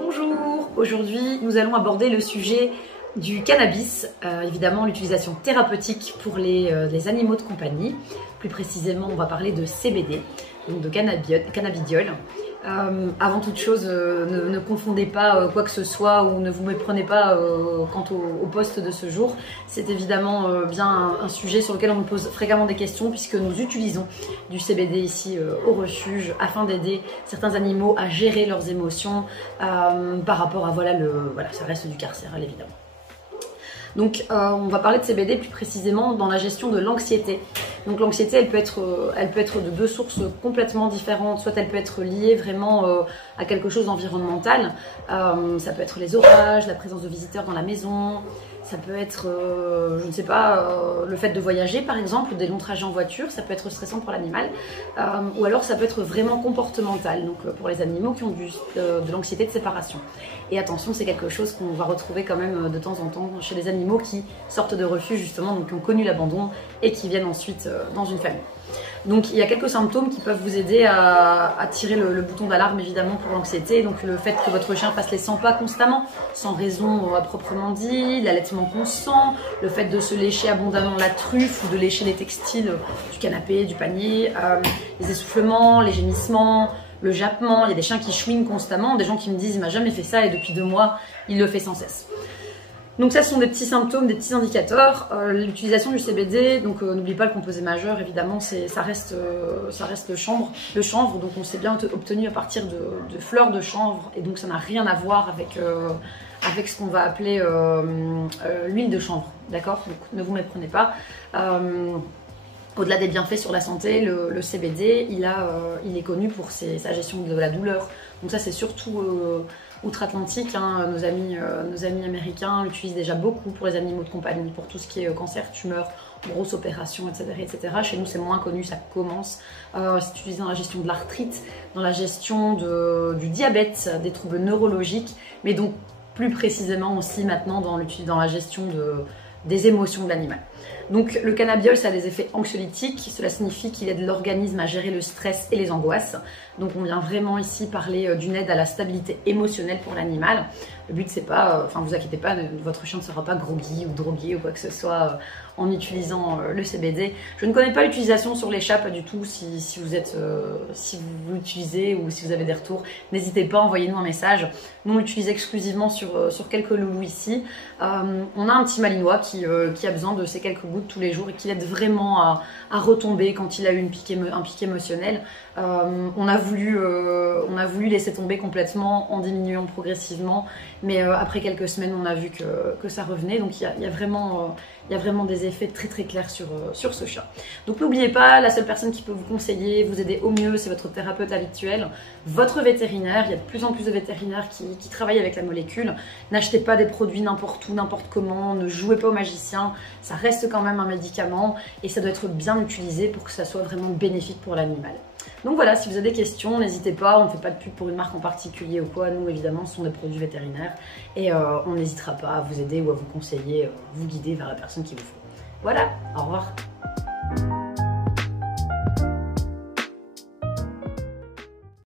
Bonjour, aujourd'hui nous allons aborder le sujet du cannabis, évidemment l'utilisation thérapeutique pour les animaux de compagnie. Plus précisément on va parler de CBD, donc de cannabidiol. Avant toute chose, ne confondez pas quoi que ce soit ou ne vous méprenez pas quant au poste de ce jour. C'est évidemment bien un sujet sur lequel on nous pose fréquemment des questions puisque nous utilisons du CBD ici au refuge afin d'aider certains animaux à gérer leurs émotions par rapport à ça reste du carcéral évidemment. Donc on va parler de CBD plus précisément dans la gestion de l'anxiété. Donc l'anxiété elle peut être de deux sources complètement différentes, soit elle peut être liée vraiment à quelque chose d'environnemental, ça peut être les orages, la présence de visiteurs dans la maison, ça peut être, je ne sais pas, le fait de voyager par exemple, des longs trajets en voiture, ça peut être stressant pour l'animal, ou alors ça peut être vraiment comportemental, donc pour les animaux qui ont de l'anxiété de séparation. Et attention, c'est quelque chose qu'on va retrouver quand même de temps en temps chez les animaux qui sortent de refuge justement, donc qui ont connu l'abandon et qui viennent ensuite dans une famille. Donc il y a quelques symptômes qui peuvent vous aider à tirer le bouton d'alarme évidemment pour l'anxiété. Donc le fait que votre chien fasse les 100 pas constamment, sans raison à proprement dit, l'allaitement constant, le fait de se lécher abondamment la truffe ou de lécher les textiles du canapé, du panier, les essoufflements, les gémissements, le jappement. Il y a des chiens qui chouinent constamment, des gens qui me disent il m'a jamais fait ça et depuis 2 mois il le fait sans cesse. Donc ça, ce sont des petits symptômes, des petits indicateurs. L'utilisation du CBD, donc n'oubliez pas le composé majeur, évidemment, ça reste le chanvre, donc on s'est bien obtenu à partir de fleurs de chanvre, et donc ça n'a rien à voir avec ce qu'on va appeler l'huile de chanvre, d'accord? Donc ne vous méprenez pas. Au-delà des bienfaits sur la santé, le CBD, il est connu pour sa gestion de la douleur. Donc ça, c'est surtout outre-Atlantique. Hein, nos amis américains l'utilisent déjà beaucoup pour les animaux de compagnie, pour tout ce qui est cancer, tumeur, grosses opérations, etc., etc. Chez nous, c'est moins connu, ça commence. C'est utilisé dans la gestion de l'arthrite, dans la gestion du diabète, des troubles neurologiques, mais donc plus précisément aussi maintenant dans la gestion des émotions de l'animal. Donc le cannabidiol, ça a des effets anxiolytiques, cela signifie qu'il aide l'organisme à gérer le stress et les angoisses. Donc on vient vraiment ici parler d'une aide à la stabilité émotionnelle pour l'animal. Le but c'est pas, vous inquiétez pas, votre chien ne sera pas groggy ou drogué ou quoi que ce soit en utilisant le CBD. Je ne connais pas l'utilisation sur les chats, pas du tout. Si vous l'utilisez ou si vous avez des retours, n'hésitez pas, envoyez-nous un message. Nous on l'utilise exclusivement sur quelques loulous ici. On a un petit malinois qui a besoin de ces quelques gouttes tous les jours et qui l'aide vraiment à retomber quand il a eu un pic émotionnel. On a voulu laisser tomber complètement en diminuant progressivement, mais après quelques semaines on a vu que ça revenait, donc il y a vraiment des effets très très clairs sur ce chat. Donc n'oubliez pas, la seule personne qui peut vous conseiller, vous aider au mieux, c'est votre thérapeute habituel, votre vétérinaire. Il y a de plus en plus de vétérinaires qui travaillent avec la molécule. N'achetez pas des produits n'importe où, n'importe comment, ne jouez pas au magicien, ça reste quand même un médicament et ça doit être bien utilisé pour que ça soit vraiment bénéfique pour l'animal. Donc voilà, si vous avez des questions, n'hésitez pas, on ne fait pas de pub pour une marque en particulier ou quoi, nous évidemment ce sont des produits vétérinaires et on n'hésitera pas à vous aider ou à vous conseiller, vous guider vers la personne qu'il vous faut. Voilà, au revoir.